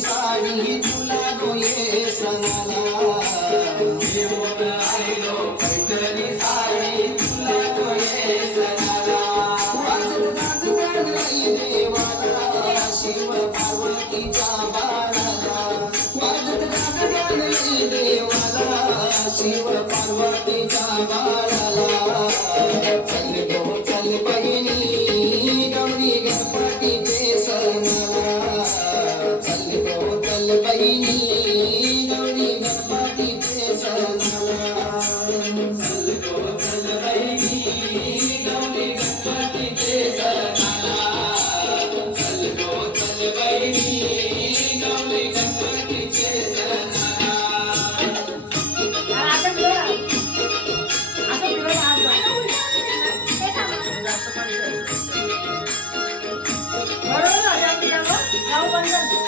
साडी तुला गोये सणाला घेऊन आलो पैठणी साडी तुला गोये सणाला वाजत गाजत गाजलाई देवाला शिव पार्वतीच्या बाळाला वाजत गाजत गाजलाई देवाला शिव पार्वतीच्या बाळाला चल गो चल बहिणी गौरी गणपतीचे सणाला चल गो चल बहिणी गौरी गणपतीचे सणाला चल गो चल बहिणी गौरी गणपतीचे सणाला चल गो चल बहिणी गौरी गणपतीचे सणाला बरोबर